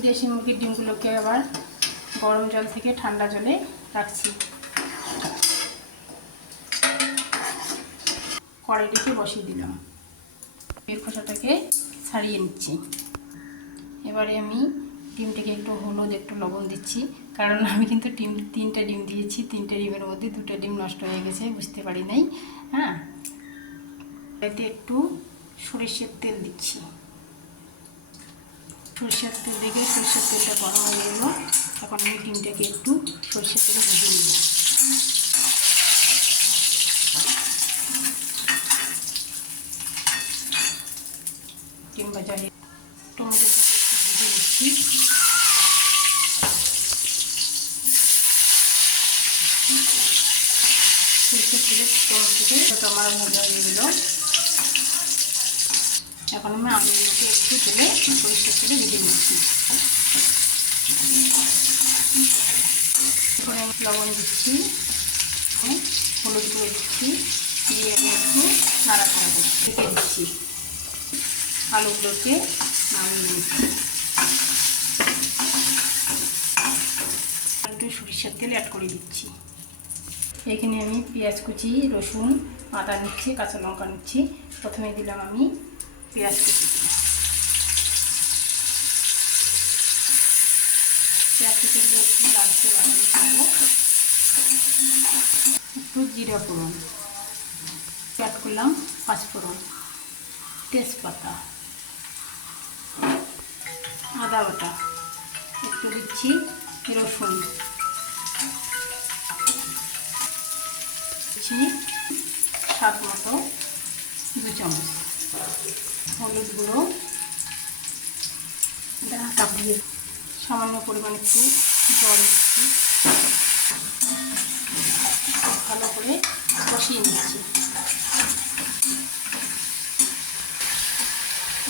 দেশি মুরগির ডিমগুলোকে আবার গরম জল থেকে ঠান্ডা জলে রাখছি। কড়াইটাকে বসিয়ে দিলাম, এর খোসাটাকে ছাড়িয়ে নিচ্ছি। এবারে আমি ডিমটাকে একটু হলুদ একটু লবণ দিচ্ছি, কারণ আমি কিন্তু তিনটা ডিম দিয়েছি, তিনটে ডিমের মধ্যে দুটো ডিম নষ্ট হয়ে গেছে, বুঝতে পারি নাই। হ্যাঁ, এতে একটু সরিষার তেল দিচ্ছি। সরিষার তেল দেখে সরিষার তেলটা গরম হয়ে গেল। এখন আমি ডিমটাকে একটু সরিষার তেলে ভেজে নিব। ডিম ভাজা হয়ে টমেটোটাকে একটু ভেজে নিচ্ছি। সরিষার তেলে টমেটোটা আমার ভাজা হয়ে গেল। এখন আমি আলুগুলোকে একটু তেলে সরিষার তেলে ভেজে নিচ্ছি। এখন আমি লবণ দিচ্ছি, হলুদ গুঁড়ো দিচ্ছি, দিয়ে আমি একটু নাড়াচাড়া করে ঢেকে দিচ্ছি। আলুগুলোকে নামিয়ে নিচ্ছি। একটু সরিষার তেল অ্যাড করে দিচ্ছি। এখানে আমি পেঁয়াজ কুচি, রসুন, আদা নিচ্ছি, কাঁচা লঙ্কা নিচ্ছি। প্রথমে দিলাম আমি পেঁয়াজ কুচি। পেঁয়াজ কুচিগুলো একটু লালচে বানানো করবো। একটু জিরা ফোড়ন অ্যাড করলাম, পাঁচফোড়ন, তেজপাতা, আদা বাটা একটু দিচ্ছি, রসুন দিচ্ছি স্বাদ মতো 2 চামচ, হলুদ গুঁড়ো, ঢাকা দিয়ে সামান্য পরিমাণ একটু জল দিচ্ছি, ভালো করে কষিয়ে নিচ্ছি।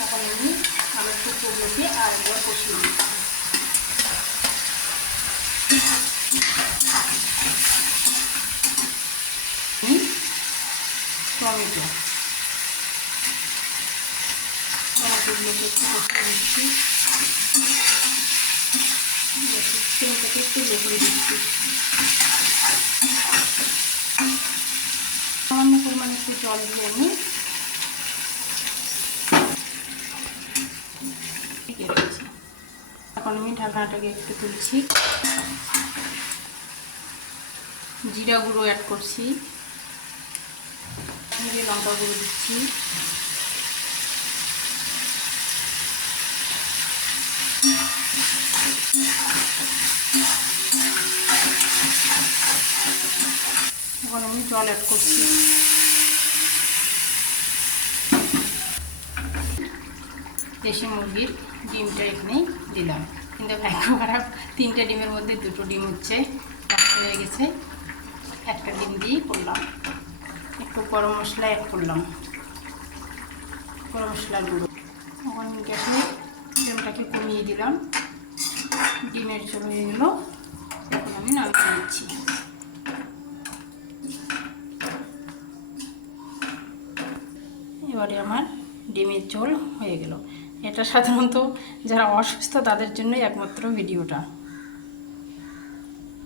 এখন আমি আলুর টুকরোগুলোকে আরেকবার কষিয়ে নিচ্ছি। টমেটোগুলোকে একটু কষিয়ে নিচ্ছি। তেলটাকে একটু লো করে দিচ্ছি। সামান্য পরিমাণে একটু জল দিয়ে আমি ঢেকে দিচ্ছি। এখন আমি ঢাকনাটাকে একটু তুলছি, জিরা গুঁড়ো অ্যাড করছি, লঙ্কা গুঁড়ো দিচ্ছি, এখন আমি জল অ্যাড করছি। দেশি মুরগির ডিমটা এখানে দিলাম, কিন্তু ভাগ্য খারাপ, 3টে ডিমের মধ্যে 2টো ডিম হচ্ছে নষ্ট হয়ে গেছে। একটা ডিম দিয়েই করলাম। একটু গরম মশলা অ্যাড করলাম, গরম মশলার গুঁড়ো। এখন আমি গ্যাসে ডিমটাকে কমিয়ে দিলাম, ডিমের ঝোল হয়ে গেল। এখন আমি নামিয়ে দিচ্ছি। এবারে আমার ডিমের ঝোল হয়ে গেল। এটা সাধারণত যারা অসুস্থ তাদের জন্যই একমাত্র ভিডিওটা।